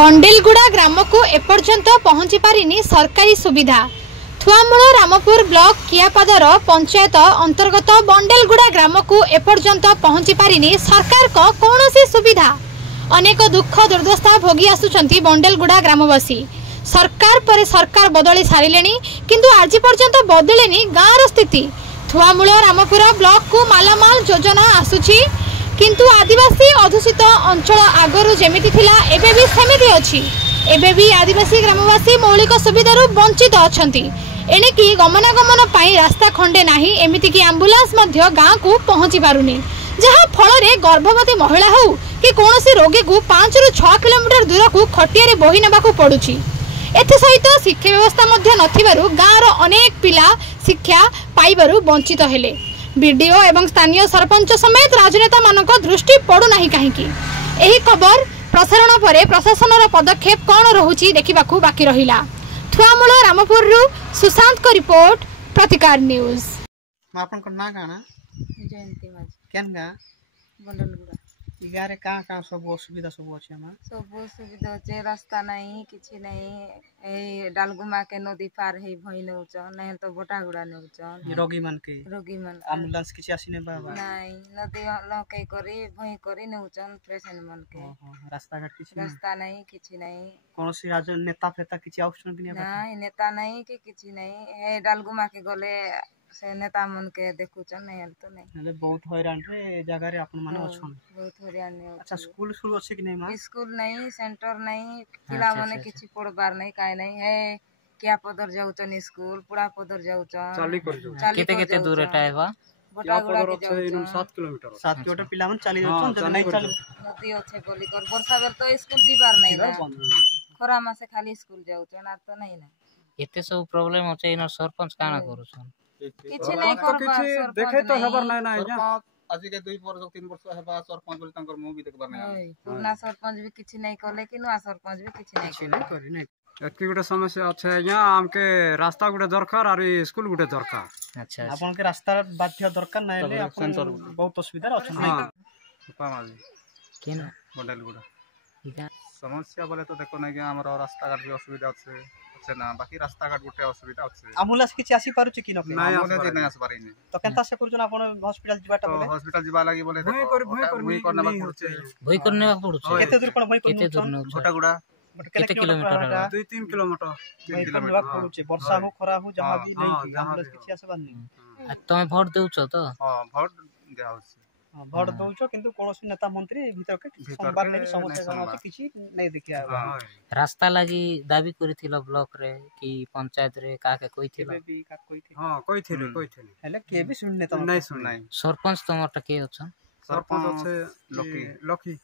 बंडेलगुड़ा ग्राम को एपर्यंत पहुंची पारिनी सरकारी सुविधा। थुआमूल रामपुर ब्लॉक कियापादर पंचायत अंतर्गत बंडेलगुड़ा ग्राम को एपर्यंत पहुंची पारिनी सरकार को कौनसी सुविधा। अनेक दुख दुर्दशा भोगी आसुचंती बंडेलगुड़ा ग्रामवासी। सरकार पर सरकार बदली सारे किंतु आज पर्यंत बदलेनी गाँव स्थिति। थुआमूल रामपुर ब्लॉक को मालामाल योजना आसुची किंतु आदिवासी अधुषित अंचल आगरू जेमिति थिला एबे भी सेमिति अछि। एबे भी आदिवासी ग्रामवासी मौलिक सुविधारू वंचित अछंती। एणिकी गमनागमन पाई रास्ता खंडे नाही, एमिति कि एम्बुलेंस मध्य गाँव को पहुंची पारुनी, जहाँ फल गर्भवती महिला हो कि कौनसी रोगी को 5 ରୁ 6 किलोमीटर दूर को खटिया बोही नेबाकू पड़ुछि। एसहित शिक्षा व्यवस्था मध्य नथिबारु गाँवर अनेक पिला शिक्षा पाइबारु वंचित हेले। बीडीओ एवं स्थानीय सरपंच समेत राजनेता मानक दृष्टि पड़ुना कहीं। एही खबर प्रसारण पर प्रशासन पदक्षेप कौन रहुछि देखिबाकू बाकी रहिला। थुआमूल रामपुर सुशांत को रिपोर्ट प्रतिकार न्यूज। आपन को ना गाना जयंती माज केन गा बंडलगुड़ा ई गारे का सब असुविधा सब अछि। हम सब सुविधा छै, रास्ता नहीं किछि नहीं। ए डालगुमा के नदी पार हे भई नउच नहीं तो बोटागुड़ा नउच रोगी मन एम्बुलेंस किछि आसी ने बाबा नहीं नदी लके करी भई करी नउचन पेशेंट मन के। रास्ता घाट किछि रास्ता नहीं किछि नहीं। कोनोसी राज नेता फेता किछि ऑप्शन कि नहीं नेता नहीं कि किछि नहीं। ए डालगुमा के गले से नेता मन के देखुचन नहीं तो नहीं हले बहुत हैरान रे जगह रे आपन माने अछन बहुत हैरान नहीं। अच्छा स्कूल शुरू अछि कि नहीं मां? स्कूल नहीं, सेंटर नहीं, पिला माने किछि पढ़बार नहीं काय नहीं है। क्या पदर जाउचन स्कूल पूरा पदर जाउचन चाली कर जाउ केते केते दूर एटा हेबा बोटागुड़ा के जाउचन 7 किलोमीटर 7 किलोमीटर पिला मन चाली जाउचन जब नहीं चाली नदी अच्छे बोली कर वर्षा बेल तो स्कूल जीवार नहीं ना। खरा मासे खाली स्कूल जाउचन आ तो नहीं ना। एते सब प्रॉब्लम होचे इन सरपंच काना करूछन किछि नहीं करबा देखे तो हबर नहीं ना सरपंच आज के 2 वर्ष 3 वर्ष हेबा सरपंच बोली तांकर मुंह भी देखबार नहीं। पुरना सरपंच भी किछि नहीं करले कि नुआ सरपंच भी किछि नहीं करी नहीं। एती गुटे समस्या अच्छे यहाँ हमके रास्ता गुटे दरकार और स्कूल गुटे दरकार। अच्छा आपन के रास्ता बाध्य दरकार नहीं ले आपन बहुत असुविधा अछि। हां उपामाजी केन बंडेलगुड़ा इका समस्या बोले तो देखो नहीं कि हमर रास्ता घाट भी असुविधा अछि ना। बाकी रास्ता घाट गुटे असुविधा अछि। एम्बुलेंस किछि आसी पारु छि कि नहीं नहीं आस पारि नहीं तो केनता से करजन आपन हॉस्पिटल जिबाटा बोले हॉस्पिटल जिबा लागि बोले भई करने बा पड़छे भई करने बा पड़छे केते दूर कोन भई केते दूर न बोटागुड़ा केते किलोमीटर 2-3 किलोमीटर 3 किलोमीटर पड़छे। वर्षा हो खरा हो जहां भी नहीं एम्बुलेंस किछि आसे बानी। तमे वोट देउछ तो हां वोट देउ छी भोट दउछो किंतु कोनोसी नेता मंत्री भीतर के संवाद नहीं समस्या जमा किछि नहीं देखिया। रास्ता लागि दाबी करिथिलो ब्लॉक रे कि पंचायत रे काके कइथिलो भी का कइथिलो। हां कइथिलो हेले के भी सुनने तो नहीं सुन नहीं। सरपंच तमरटा के अछ? सरपंच আছে লকি